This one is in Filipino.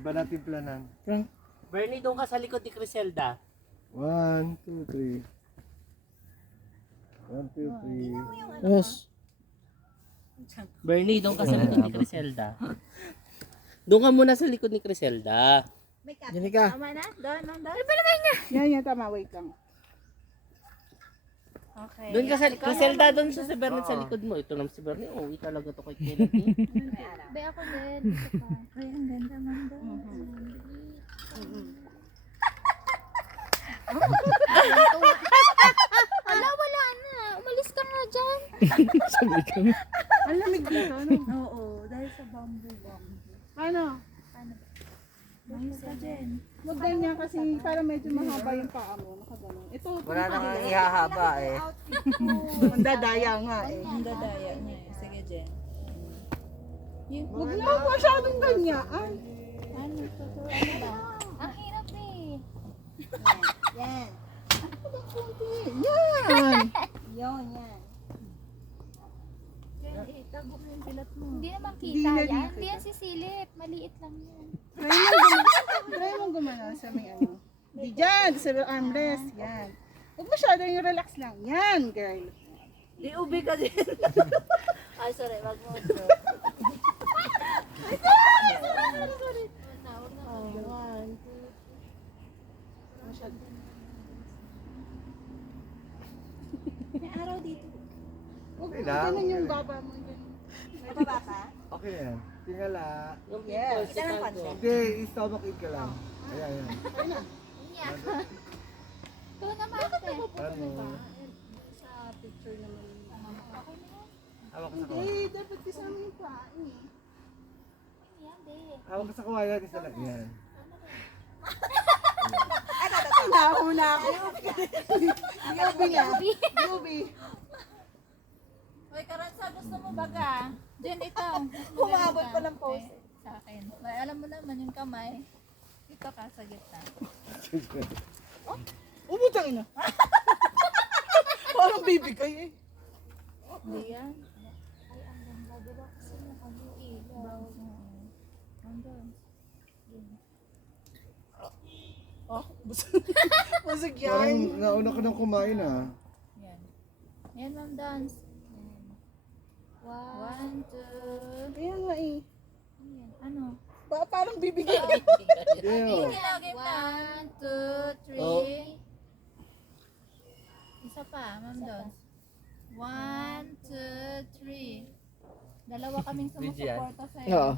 Iba natin planan. Frank. Bernie, doon ka sa likod ni Criselda. 1, 2, 3. 1, 2, 3. Yes. Bernie, doon ka sa likod ni Criselda. Doon ka muna sa likod ni Criselda. Diyan ka. Tama na? Doon, doon. Yan, tama. Wait lang. Okay. Doon ka sa Criselda, doon siya si Bernie sa likod mo. Ito naman si Bernie. Uwi talaga to kay Kennedy. Be, ako din. Ay, ang ganda man doon. Ala, wala na. Umalis ka nga dyan. Sabi ka. Ang lamig dito, no? Oo, dahil sa bamboo. Ano? Umalis ka dyan. Huwag ganyan kasi para medyo mahaba yung paa mo. Nakaganon. Ito, Wala nang ihahaba eh. ang dadaya nga eh. Ang dadaya niya. Sige, Jen. Huwag na masyadong ganyan. Ano, tuturuan ba? Ang hirap eh. Yan. Yan. Itago mo yung bilat mo. Hindi naman Hindi kita na yan. dito. Hindi yan sisilip. Maliit lang yan. Try mong gumana sa may ano. Di dyan, sa armrest. Yan. Huwag masyado yung relax lang. Yan, girl. Di ubi ka din. Ay, sorry. Wag mo. Sorry. One, two. Masyado. May araw dito. Huwag Okay mo lang. ganun yung baba mo. May baba ka? Okay yan. Tingala. Yung Yes. people, si Tango. Hindi, stomach in ka lang. Ayan, ayan. Yeah. Ito naman. Ano? Sa picture naman. Okay na yan. Hawak ka sa Hindi, kawayan. dapat kasama yung paa eh. Yan, de. Hawak ka sa kawayan. Isa lang. Yan. Nahuna ako. Yubi na. Yubi. Hoy, Karansa, gusto mo baga? Jen, ito. Humabot pa ng pose. Okay, sa akin. May, alam mo naman yung kamay. Dito ka sa gitna. Umutang ina. Parang bibigay eh. Hindi yan. Ay, ang ganda. Diba kasi nakabuilaw. Andun. Oh, busog Parang yan. nauna ka nang kumain ah. Yan. Yan, Ma'am Dance. One, two. Kaya nga eh. Yan. Ano? Parang bibigay. Yeah. Ilagay na. One, two, three. Isa pa, Ma'am Dance. One, two, three. Dalawa kaming sumusuporta sa'yo. Oo.